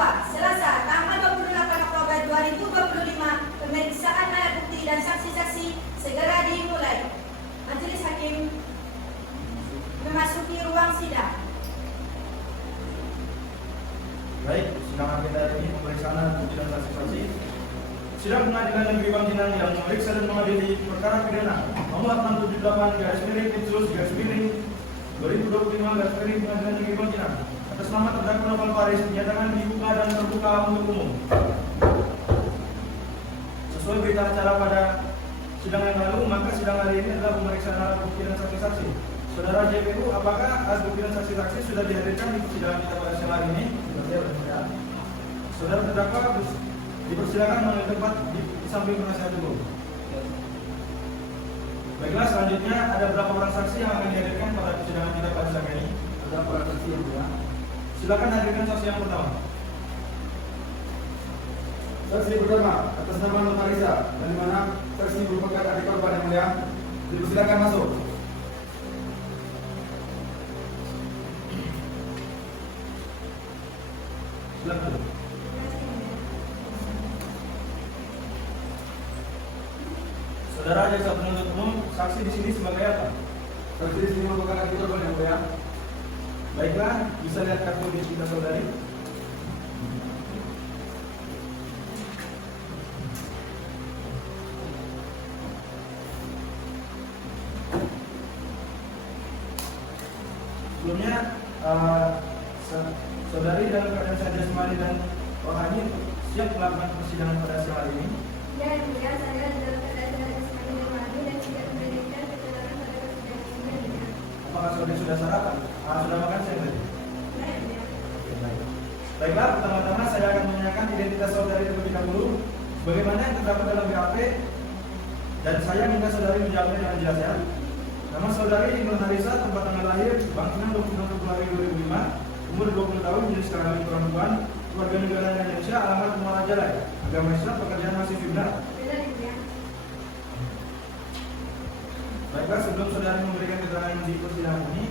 kedua, Selasa, tanggal 28 Oktober 2025, pemeriksaan alat bukti dan saksi-saksi segera dimulai. Majelis Hakim memasuki ruang sidang. Baik, sidang agenda ini pemeriksaan alat bukti dan saksi-saksi. Sidang Pengadilan Negeri Bangkinang yang memeriksa dan mengadili perkara pidana nomor 678/2025/2025 Pengadilan Negeri Bangkinang atas nama terdakwa Novel Faris dinyatakan dibuka dan terbuka untuk umum. Sesuai berita acara pada sidang yang lalu, maka sidang hari ini adalah pemeriksaan alat bukti dan saksi-saksi. Saudara JPU, apakah alat bukti dan saksi-saksi sudah dihadirkan di persidangan kita pada siang hari ini? Saudara terdakwa dipersilakan mengambil tempat di samping penasihat hukum. Baiklah, selanjutnya ada berapa orang saksi yang akan dihadirkan pada persidangan kita pada siang ini? Ada para saksi yang mulia. Silakan hadirkan saksi yang pertama. Saksi pertama atas nama Notarisa, dan mana saksi merupakan adik korban yang mulia. Dipersilakan masuk. Silakan. Saudara jaksa penuntut umum, saksi di sini sebagai apa? Saksi di sini merupakan adik korban yang mulia. Baiklah, bisa lihat kartu identitas saudari. Sebelumnya, saudari dalam keadaan sehat jasmani dan rohani siap melakukan persidangan pada siang hari ini. Ya, yang mulia, saya dalam keadaan sehat jasmani dan rohani dan tidak memberikan keterangan pada persidangan ini. Apakah saudari sudah sarapan? Sudah makan siang tadi? Ya, yang mulia. Baiklah, pertama-tama saya akan menanyakan identitas saudari terlebih dahulu. Bagaimana yang terdapat dalam BAP? Dan saya minta saudari menjawabnya dengan jelas ya. Nama saudari Notarisa, tempat tanggal lahir Bangkinang 26 Februari 2005, umur 20 tahun, jenis kelamin perempuan, keluarga negara Indonesia, alamat Muara Jalai, agama Islam, pekerjaan masih benar. Benar, yang mulia. Baiklah, sebelum saudari memberikan keterangan di persidangan ini,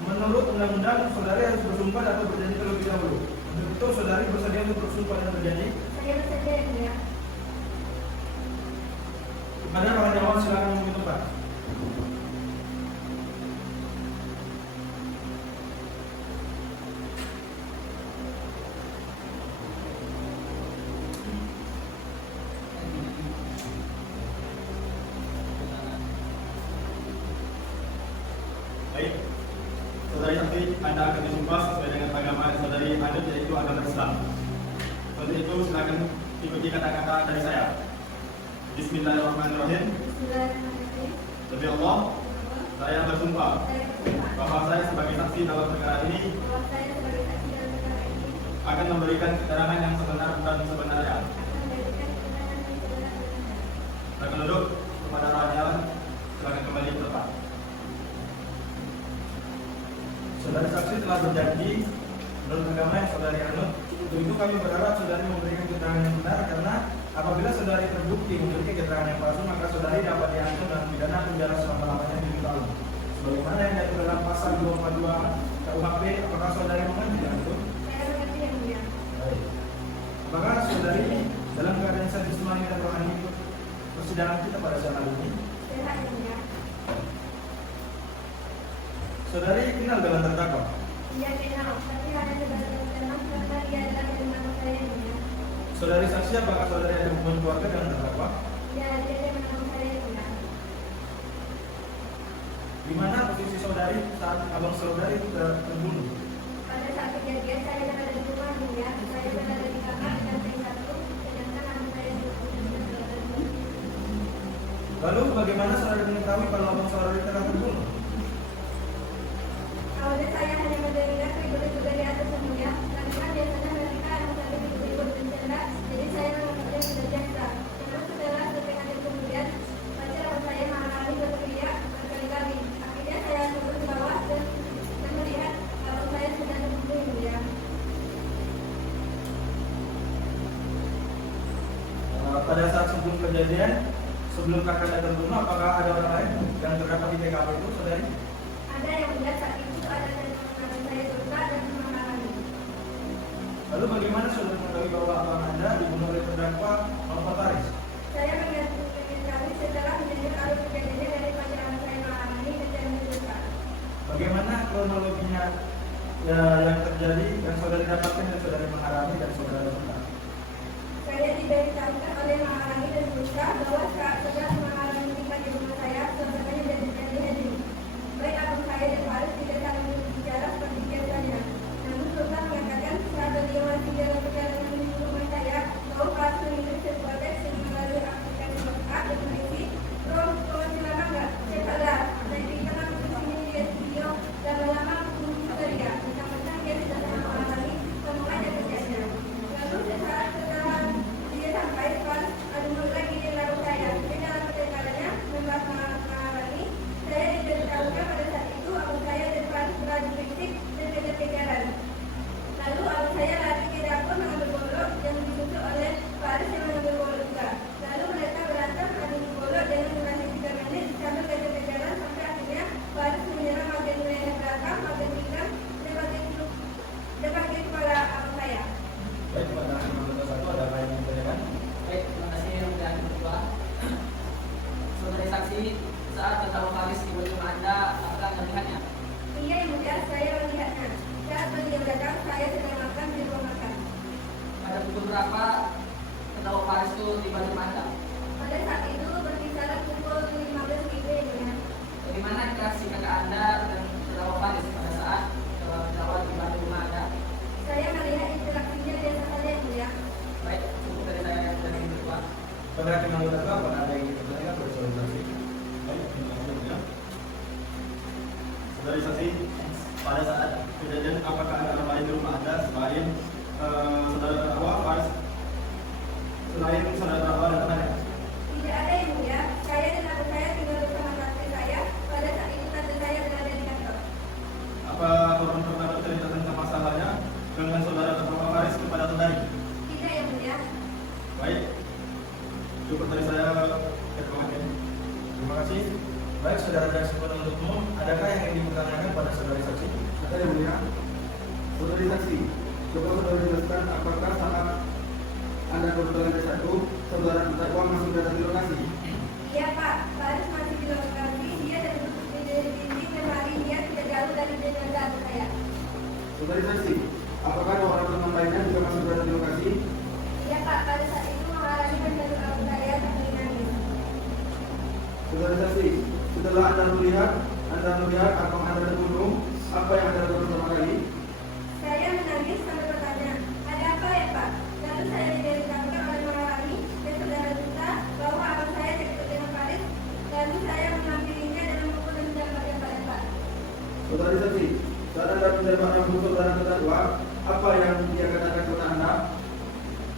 menurut undang-undang saudari harus bersumpah atau berjanji terlebih dahulu. Untuk itu saudari bersedia untuk bersumpah dan berjanji. Saya bersedia, yang mulia. Kepada para jamaah silakan menunggu tempat. Baik, saudari saksi, Anda akan disumpah sesuai dengan agama saudari anut, yaitu agama Islam. Untuk itu silakan ikuti kata-kata dari saya. Bismillahirrahmanirrahim. Bismillahirrahmanirrahim. Demi Allah, saya bersumpah Saya bersumpah bahwa saya sebagai saksi dalam perkara ini bahwa saya sebagai saksi dalam perkara ini akan memberikan keterangan yang sebenar dan sebenarnya. akan memberikan keterangan yang sebenar-benarnya. Silakan duduk kepada rakyat. Silakan kembali ke tempat. Saudari saksi telah berjanji menurut agama yang saudari anut. Untuk itu kami berharap saudari memberikan keterangan yang benar, karena apabila saudari terbukti memiliki keterangan yang palsu, maka saudari dapat diancam dengan pidana penjara selama-lamanya 7 tahun. Sebagaimana yang diatur dalam pasal 242 KUHP, apakah saudari mengerti hal itu? Saya mengerti, yang mulia. Baik. Apakah saudari dalam keadaan sehat jasmani dan rohani persidangan kita pada siang hari ini? Sehat, yang mulia. Saudari kenal dengan terdakwa? Iya, kenal, tapi hanya sebatas kenal karena dia adalah teman saya, yang mulia. Saudari saksi, apakah saudari ada hubungan keluarga dengan terdakwa? Ya, dia adalah teman saya, yang mulia. Di mana posisi saudari saat abang saudari terbunuh? Pada saat kejadian saya berada di rumah, yang mulia. Saya berada di kamar di lantai 1, sedangkan anak saya di lantai 2. Lalu bagaimana saudari mengetahui kalau abang saudari telah terbunuh? Awalnya saya hanya mendengar ribut juga di atas, yang mulia. Karena biasanya mereka anak saya ribut bercanda, jadi saya menganggapnya sudah biasa. Namun setelah setengah jam kemudian, pacar abang saya marah-marah berteriak berkali-kali. Akhirnya saya turun ke bawah dan melihat abang saya sudah terbunuh, yang mulia. Pada saat sebelum kejadian, sebelum kakaknya terbunuh, apakah ada orang lain yang terdapat di TKP itu, saudari? Ada, yang mulia. Saat itu ada teman saya terluka dan mengalami. Lalu bagaimana saudara mengetahui bahwa abang Anda dibunuh oleh terdakwa Muhammad Faris? Saya mengetahui setelah mendengar alur kejadiannya dari pacaran saya Maharani dan saya menyebutkan. Bagaimana kronologinya yang terjadi yang saudara dapatkan dari saudara Maharani dan saudara Buka? Saya diberitahukan oleh Maharani dan Buka bahwa saat setelah Maharani tiba di rumah saya, suasananya jadi hening. Baik abang saya dan Faris tidak saling berbicara seperti biasanya. Namun Sultan mengatakan saat beliau masih dalam perjalanan menuju rumah saya, bahwa Faris mengirim sebuah teks yang melalui aplikasi WhatsApp dan berisi, "Bro, kau masih lama nggak? Cepatlah. Saya pikir aku di sini lihat video dan lama aku tunggu teriak. Mentang-mentang dia tidak sama Maharani, kamu aja kerjanya." Lalu sesaat setelah dia sampai, Faris adu mulut lagi di lalu saya. Di dalam percakapannya membahas Maharani, saya diberitahukan pada saat itu abang saya dan Faris beradu fisik dan kejar-kejaran. Lalu abang saya lari ke dapur mengambil golok yang disusul oleh Faris yang mengambil golok juga. Lalu mereka berantem adu golok dengan durasi 3 menit sambil kejar-kejaran sampai akhirnya Faris menyerang bagian leher belakang, bagian pinggang, dan bagian kepala abang saya. Baik, pada anggota satu ada apa yang ditanyakan? Baik, terima kasih yang mulia ketua. Sebagai saksi, saat terdakwa Faris tiba di rumah Anda, apakah Anda melihatnya? Iya yang mulia, saya melihatnya. Saat beliau datang, saya sedang makan di ruang makan. Pada pukul berapa terdakwa Faris itu tiba di rumah Anda? Pada saat itu berkisaran pukul 15 WIB yang mulia. Bagaimana interaksi kakak Anda dan terdakwa Faris pada saat terdakwa tiba di rumah Anda? Saya melihat interaksinya biasa saja yang mulia. Baik, cukup dari saya yang mulia ketua. Pada hakim anggota satu apakah ada yang ingin ditanyakan oleh saudara saksi? Baik, terima kasih ya. Saudari saksi, pada saat kejadian apakah ada orang lain di rumah Anda selain saudara terdakwa Faris? Selain saudara terdakwa dan temannya? Tidak ada yang mulia. Saya dan anak saya tinggal bersama tante saya. Pada saat itu tante saya berada di kantor. Apa korban pernah bercerita tentang masalahnya dengan saudara terdakwa Faris kepada saudari? Tidak yang mulia. Baik, cukup dari saya, ketua hakim. Terima kasih. Baik, saudara jaksa penuntut umum, adakah yang ingin ditanyakan pada saudari saksi? Ada yang mulia. Saudari saksi, coba saudara jelaskan apakah saat Anda berbicara ke satu, saudara terdakwa masih berada di lokasi? Iya Pak, Faris masih di lokasi. Dia duduk di dinding dan lari dia tidak jauh dari jenazah anak saya. Saudari saksi, apakah dua orang teman lainnya juga masih berada di lokasi? Iya Pak, pada saat itu Maharani menjadi anak saya sambil nangis. Saudari saksi, setelah Anda melihat abang Anda terbunuh, apa yang Anda lakukan pertama kali? Saya menangis sambil bertanya, ada apa ya Pak? Lalu saya diberitahukan oleh Maharani dan saudara Duta bahwa abang saya dekat dengan Faris. Lalu saya menghampirinya dan memukul dan menjambakkan badan Pak. Saudari saksi, saat Anda menjambak rambut saudara terdakwa, apa yang dia katakan kepada Anda?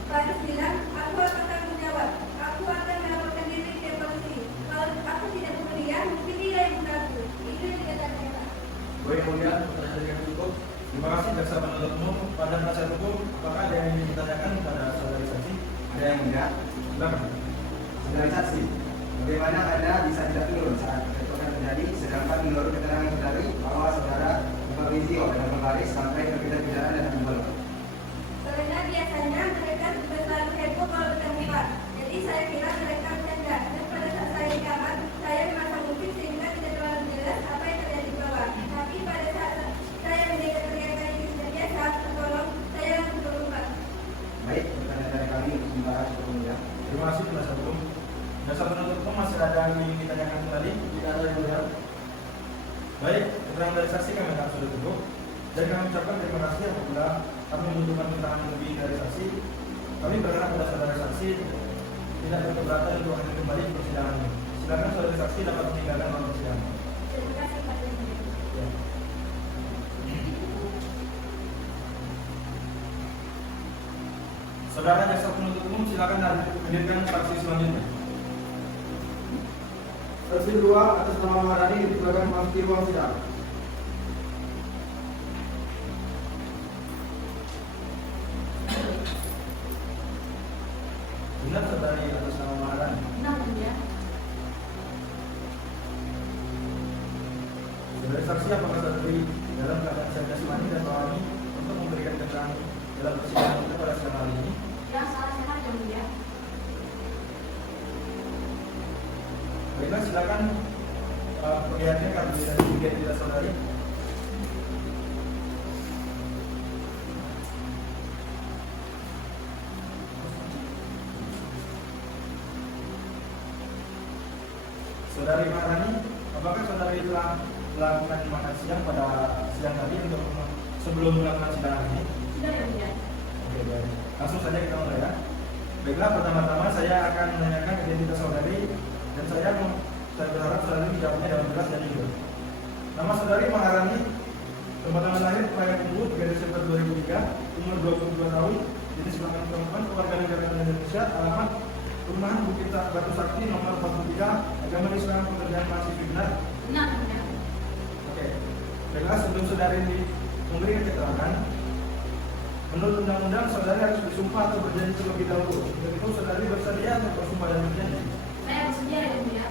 Faris bilang, aku akan tanggung jawab. Aku akan melaporkan diri ke polisi. Kalau aku tidak bunuh dia, mungkin dia yang bunuh aku. Itu yang dikatakan Pak. Baik, kemudian pertanyaan yang cukup. Terima kasih jaksa penuntut umum. Pada penasihat hukum, apakah ada yang ingin ditanyakan pada saudari saksi? Ada yang mulia. Silakan. Saudari saksi, bagaimana Anda bisa tidak turun saat kecelakaan terjadi, sedangkan menurut keterangan saudari bahwa saudara bukan video dengan Faris sampai terpidana dan membunuh. Karena biasanya mereka selalu heboh kalau bertemu Pak. Jadi saya kira mereka bercanda. Dan pada saat saya di kamar, saya memasang musik sehingga tidak terlalu jelas apa yang terjadi di bawah. Tapi pada saat saya mendengar teriakan itu saja saat tertolong, saya langsung turun Pak. Baik, pertanyaan dari kami sementara cukup mulia. Terima kasih penasihat hukum. Jaksa penuntut umum masih ada yang ingin ditanyakan kembali? Tidak ada yang mulia. Baik, keterangan dari saksi kami akan sudah cukup. Dan kami ucapkan terima kasih apabila kami membutuhkan keterangan lebih dari saksi. Kami berharap pada saudara saksi tidak berkeberatan untuk hadir kembali di persidangan ini. Silakan saudara saksi dapat meninggalkan ruang persidangan. Terima kasih Pak. Ya. Saudara jaksa penuntut umum silakan hadirkan saksi selanjutnya. Saksi kedua atas nama Maharani dipersilakan memasuki ruang sidang. Benar saudari atas nama Maharani. Benar ya. Saudari saksi apakah saudari dalam keadaan siap jasmani dan rohani untuk memberikan keterangan dalam persidangan Baiklah, silakan perlihatkan kartu identitas saudari. Saudari Maharani, apakah saudari telah melakukan makan siang pada siang tadi untuk sebelum melakukan sidang ini? Sudah ya mulia. Oke, baik. Langsung saja kita mulai ya. Baiklah, pertama-tama saya akan menanyakan identitas saudari dan saya berharap saudari menjawabnya dalam jelas dan jujur. Nama saudari Maharani, tempat tanggal lahir Praia Unggul 3 Desember 2003, umur 22 tahun, jenis kelamin perempuan, kewarganegaraan Indonesia, alamat Perumahan Bukit Batu Sakti nomor 43, agama Islam, pekerjaan mahasiswa benar. Benar mulia. Oke. Baiklah, sebelum saudari memberikan keterangan, menurut undang-undang saudari harus bersumpah atau berjanji terlebih dahulu. Untuk itu saudari bersedia untuk bersumpah dan berjanji. Saya bersedia ya mulia.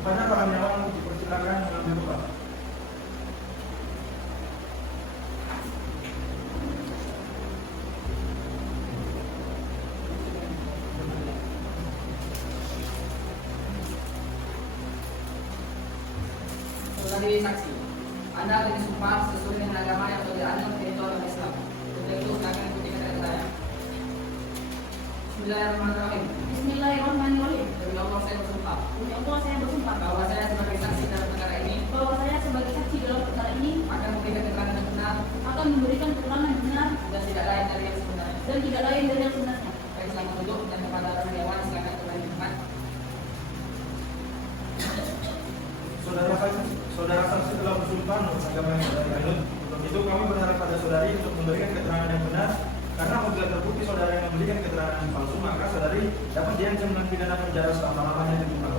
Kepada para nyawa dipersilakan mengambil tempat. Saudari saksi, Anda akan disumpah sesuai dengan agama yang saudari anut, yaitu agama Islam. Untuk itu silakan ikuti kata-kata saya. Bismillahirrahmanirrahim. Bismillahirrahmanirrahim. Demi Allah saya bersumpah Demi Allah saya bersumpah bahwa saya sebagai saksi dalam perkara ini bahwa saya sebagai saksi dalam perkara ini akan memberikan keterangan yang benar akan memberikan keterangan yang benar dan tidak lain dari yang sebenarnya. dan tidak lain dari yang sebenarnya. Baik, selamat duduk dan kepada para dewan silakan kembali tempat. Saudara saksi telah bersumpah menurut agama yang saudari anut. Untuk itu kami berharap pada saudari untuk memberikan keterangan yang benar. Karena apabila terbukti saudara yang memberikan keterangan yang palsu, maka saudari dapat diancam dengan pidana penjara selama-lamanya di tempat.